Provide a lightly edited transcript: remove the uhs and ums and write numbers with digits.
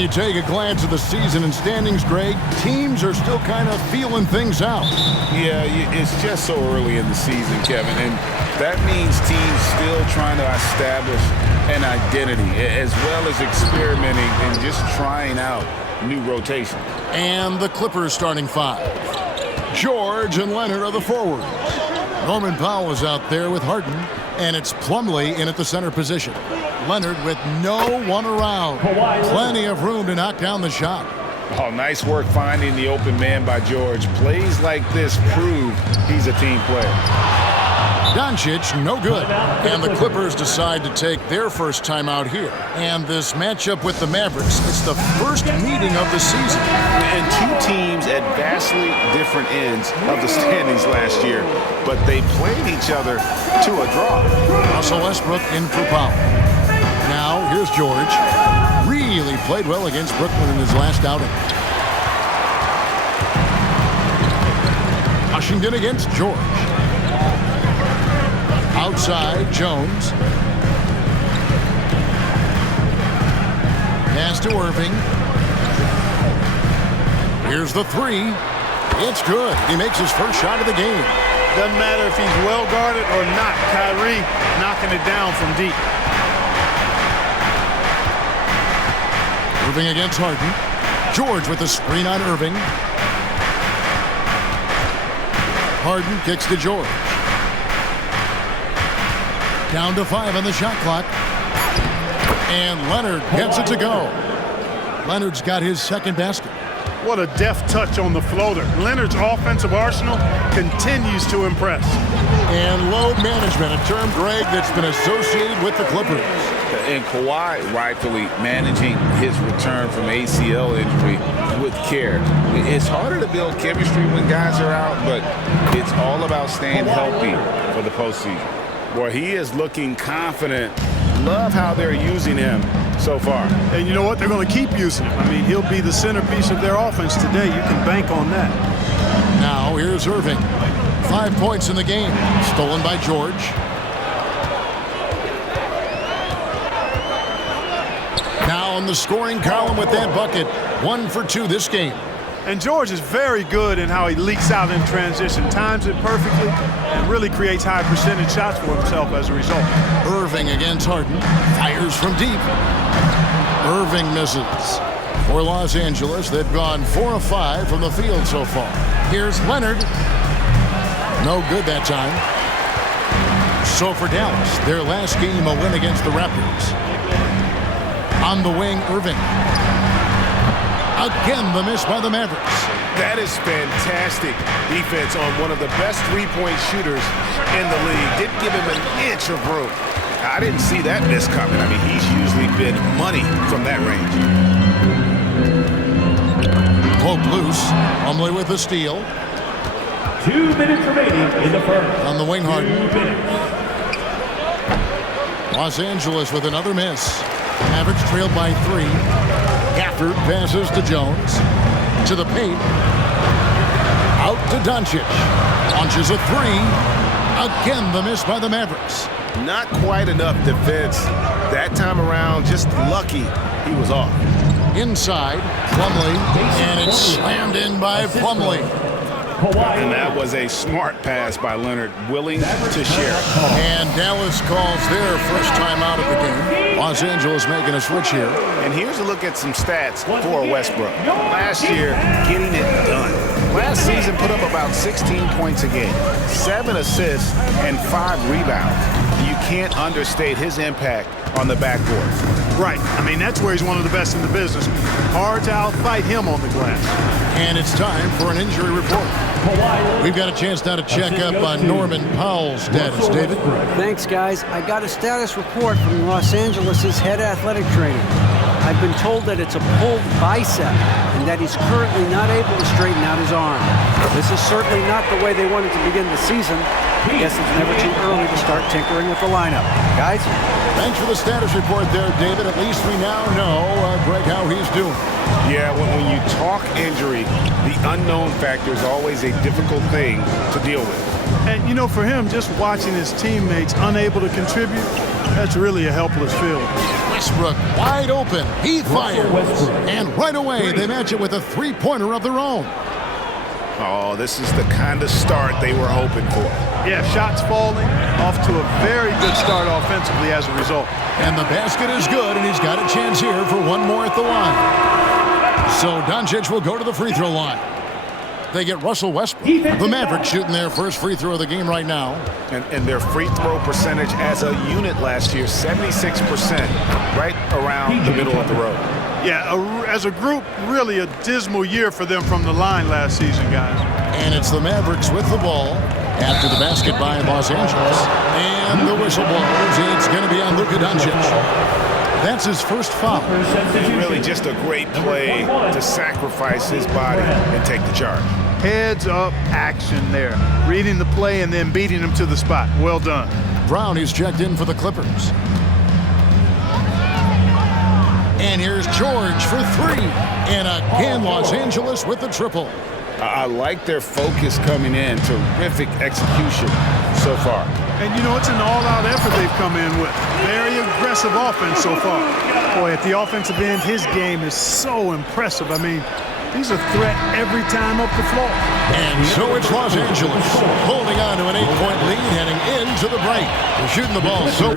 When you take a glance at the season and standings, Greg, teams are still kind of feeling things out. Yeah, it's just so early in the season, Kevin, and that means teams still trying to establish an identity as well as experimenting and just trying out new rotation. And the Clippers starting five. George and Leonard are the forwards. Norman Powell is out there with Harden, and it's Plumlee in at the center position. Leonard with no one around. Plenty of room to knock down the shot. Oh, nice work finding the open man by George. Plays like this prove he's a team player. Doncic, no good. And the Clippers decide to take their first time out here. And this matchup with the Mavericks, it's the first meeting of the season. And two teams at vastly different ends of the standings last year, but they played each other to a draw. Russell Westbrook in for Powell. Now, here's George. Really played well against Brooklyn in his last outing. Washington against George. Outside, Jones. Pass to Irving. Here's the three. It's good. He makes his first shot of the game. Doesn't matter if he's well guarded or not. Kyrie knocking it down from deep. Irving against Harden. George with the screen on Irving. Harden kicks to George. Down to 5 on the shot clock. And Leonard gets it to go. Leonard's got his second basket. What a deft touch on the floater. Leonard's offensive arsenal continues to impress. And load management, a term, Greg, that's been associated with the Clippers. And Kawhi rightfully managing his return from ACL injury with care. It's harder to build chemistry when guys are out, but it's all about staying healthy for the postseason. Boy, he is looking confident. Love how they're using him so far. And you know what? They're going to keep using him. I mean, he'll be the centerpiece of their offense today. You can bank on that. Now, here's Irving. 5 points in the game. Stolen by George. Now in the scoring column with that bucket. 1 for 2 this game. And George is very good in how he leaks out in transition, times it perfectly, and really creates high percentage shots for himself as a result. Irving against Harden. Fires from deep. Irving misses. For Los Angeles, they've gone 4 of 5 from the field so far. Here's Leonard. No good that time. So for Dallas, their last game a win against the Raptors. On the wing, Irving. Again, the miss by the Mavericks. That is fantastic defense on one of the best three-point shooters in the league. Didn't give him an inch of room. I didn't see that miss coming. I mean, he's usually been money from that range. Poke loose. Plumlee with the steal. 2 minutes remaining in the first. On the wing, Harden. Los Angeles with another miss. Mavericks trailed by 3. Gafford passes to Jones. To the paint. Out to Doncic. Launches a 3. Again, the miss by the Mavericks. Not quite enough defense that time around. Just lucky he was off. Inside, Plumlee. And it's slammed in by Plumlee. And that was a smart pass by Leonard, willing to share. And Dallas calls their first time out of the game. Los Angeles making a switch here. And here's a look at some stats for Westbrook. Last year, getting it done. Last season put up about 16 points a game, 7 assists, and 5 rebounds. You can't understate his impact on the backboard. Right. I mean, that's where he's one of the best in the business. Hard to outfight him on the glass. And it's time for an injury report. We've got a chance now to check up on Norman Powell's status. David? Thanks, guys. I got a status report from Los Angeles' head athletic trainer. I've been told that it's a pulled bicep and that he's currently not able to straighten out his arm. This is certainly not the way they wanted to begin the season. I guess it's never too early to start tinkering with the lineup. Guys? Thanks for the status report there, David. At least we now know, Greg, how he's doing. Yeah, when you talk injury, the unknown factor is always a difficult thing to deal with. And, you know, for him, just watching his teammates unable to contribute, that's really a helpless feeling. Westbrook wide open. He fires. Westbrook. And right away, they match it with a three-pointer of their own. Oh, this is the kind of start they were hoping for. Yeah, shots falling, off to a very good start offensively as a result. And the basket is good, and he's got a chance here for one more at the line. So Doncic will go to the free throw line. They get Russell Westbrook. The Mavericks shooting their first free throw of the game right now. And their free throw percentage as a unit last year, 76%, right around the middle of the road. Yeah, as a group, really a dismal year for them from the line last season, guys. And it's the Mavericks with the ball after the basket by Los Angeles. And the whistle blows. It's going to be on Luka Doncic. That's his first foul. Really just a great play to sacrifice his body and take the charge. Heads up action there. Reading the play and then beating him to the spot. Well done. Brown is checked in for the Clippers. And here's George for three. And again, Los Angeles with the triple. I like their focus coming in. Terrific execution so far. And, you know, it's an all-out effort they've come in with. Very aggressive offense so far. Boy, at the offensive end, his game is so impressive. I mean, he's a threat every time up the floor. And so it's Los Angeles holding on to an 8-point lead heading into the break. They're shooting the ball so...